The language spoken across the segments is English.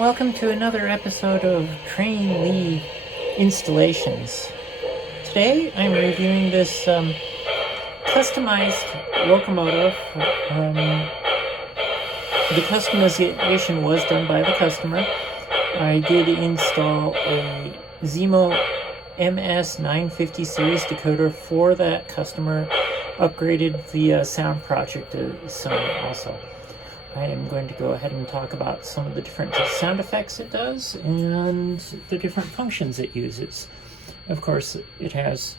welcome to another episode of Train Lee Installations. Today I'm reviewing this customized locomotive. The customization was done by the customer. I did install a Zimo MS950 series decoder for that customer, upgraded the sound project to Sony also. I am going to go ahead and talk about some of the different sound effects it does and the different functions it uses. Of course, it has,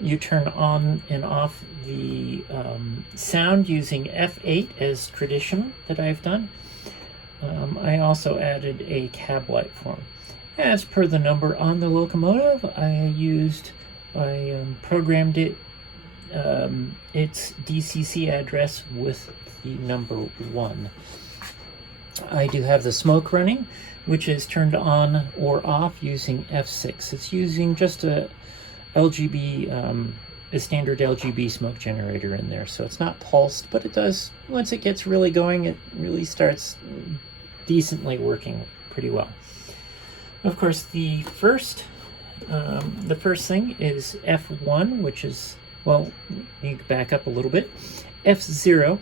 you turn on and off the sound using F8 as traditional that I've done. I also added a cab light for them. As per the number on the locomotive, I programmed it, its DCC address with the number 1. I do have the smoke running, which is turned on or off using F6. It's using just a LGb, a standard LGb smoke generator in there, so it's not pulsed, but it does, once it gets really going, it really starts decently working pretty well. Of course, the first thing is F1, which is, well, you can back up a little bit, F0,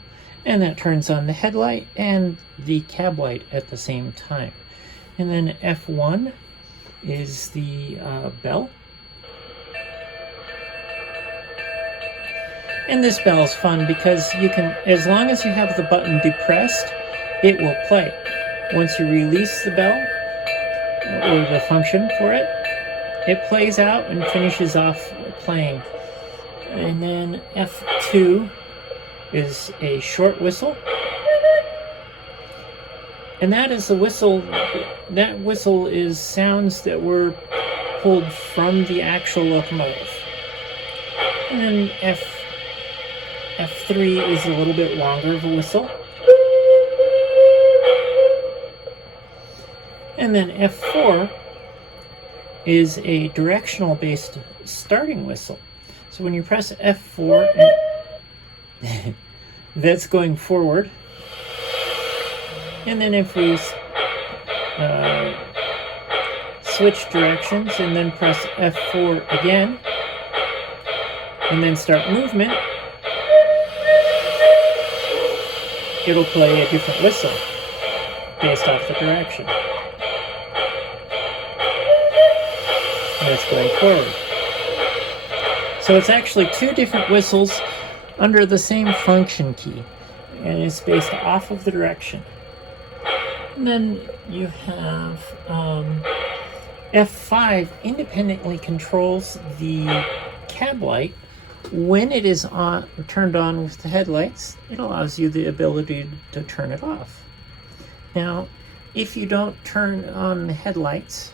and that turns on the headlight and the cab light at the same time. And then F1 is the bell. And this bell is fun because you can, as long as you have the button depressed, it will play. Once you release the bell, or the function for it, it plays out and finishes off playing. And then F2 is a short whistle. And that is the whistle, that whistle is sounds that were pulled from the actual locomotive. And then F3 is a little bit longer of a whistle. And then F4 is a directional based starting whistle. So when you press F4, that's going forward. And then if we switch directions and then press F4 again, and then start movement, it'll play a different whistle based off the direction. And it's going forward. So it's actually two different whistles under the same function key, and it's based off of the direction. And then you have F5 independently controls the cab light. When it is turned on with the headlights, it allows you the ability to turn it off. Now, if you don't turn on the headlights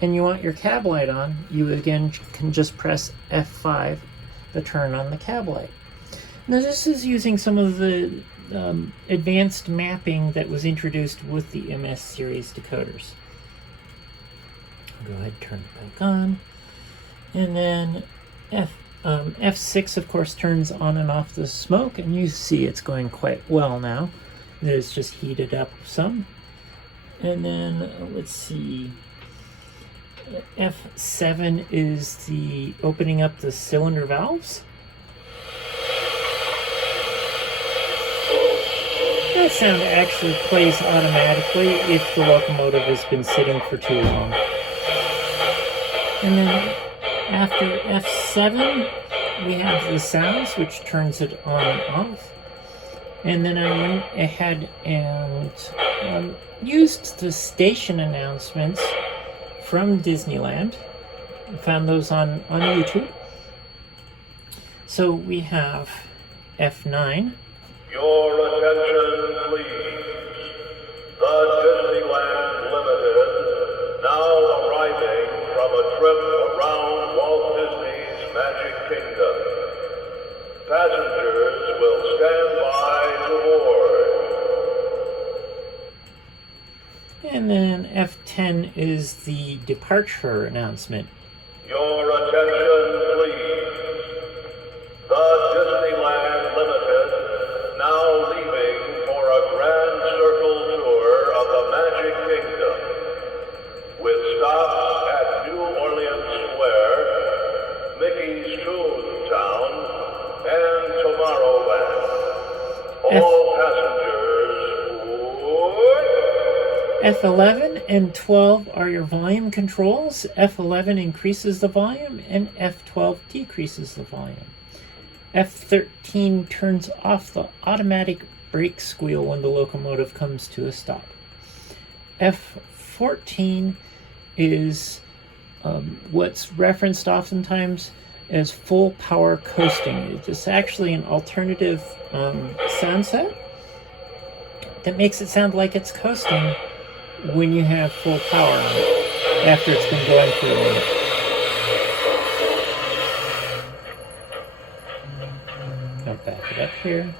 and you want your cab light on, you again can just press F5 to turn on the cab light. Now this is using some of the advanced mapping that was introduced with the MS series decoders. I'll go ahead and turn it back on. And then F6 of course turns on and off the smoke, and you see it's going quite well now. It's just heated up some. And then let's see, F7 is the opening up the cylinder valves. That sound actually plays automatically if the locomotive has been sitting for too long. And then after F7, we have the sounds, which turns it on and off. And then I went ahead and used the station announcements from Disneyland. I found those on YouTube. So we have F9. Your attention, please. The Disneyland Limited, now arriving from a trip around Walt Disney's Magic Kingdom. Passengers will stand by to board. And then F10 is the departure announcement. Your attention, please. The Disneyland Limited, now leaving for a grand circle tour of the Magic F11 and 12 are your volume controls. F11 increases the volume and F12 decreases the volume. F13 turns off the automatic brake squeal when the locomotive comes to a stop. F14 is what's referenced oftentimes as full power coasting. It's actually an alternative sound set that makes it sound like it's coasting when you have full power on it after it's been going for a minute. I'll back it up here.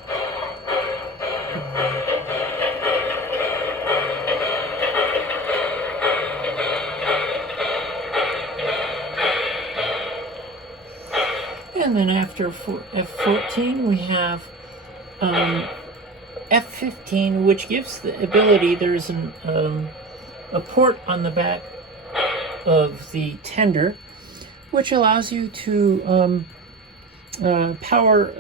And then after F14 we have F15, which gives the ability, there's a port on the back of the tender, which allows you to power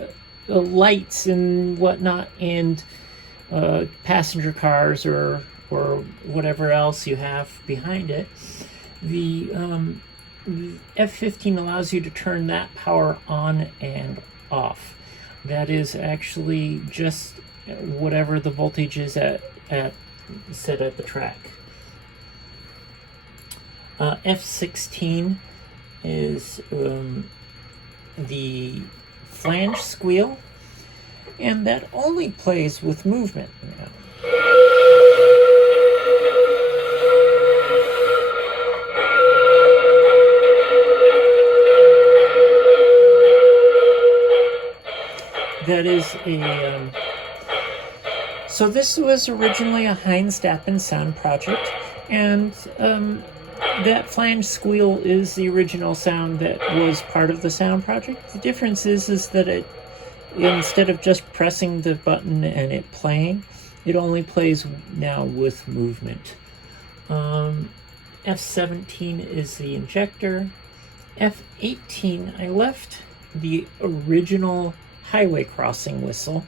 lights and whatnot and passenger cars or whatever else you have behind it. The F15 allows you to turn that power on and off. That is actually just whatever the voltage is at set at the track. F16 is the flange squeal, and that only plays with movement now. That is a so this was originally a Heinz-Stappen sound project, and that flange squeal is the original sound that was part of the sound project. The difference is that it, instead of just pressing the button and it playing, it only plays now with movement. F17 is the injector. F18, I left the original highway crossing whistle.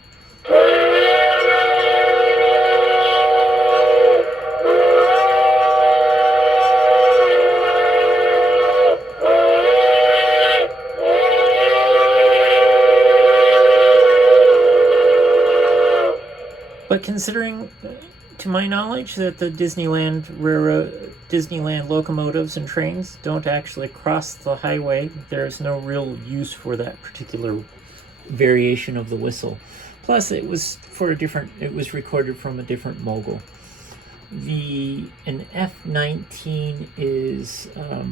But considering, to my knowledge, that the Disneyland locomotives and trains don't actually cross the highway, there's no real use for that particular variation of the whistle. Plus, it was recorded from a different Mogul. An F19 is a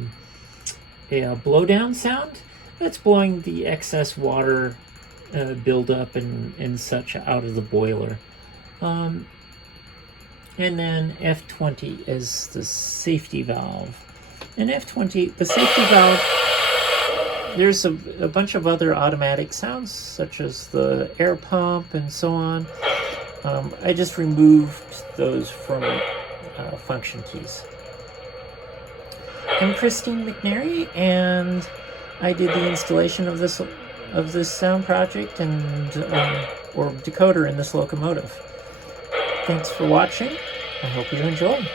blowdown sound. That's blowing the excess water buildup and such out of the boiler. And then F20 is the safety valve. And F20, the safety valve, there's a bunch of other automatic sounds, such as the air pump and so on. I just removed those from function keys. I'm Kristine McNary, and I did the installation of this sound project and or decoder in this locomotive. Thanks for watching. I hope you enjoy.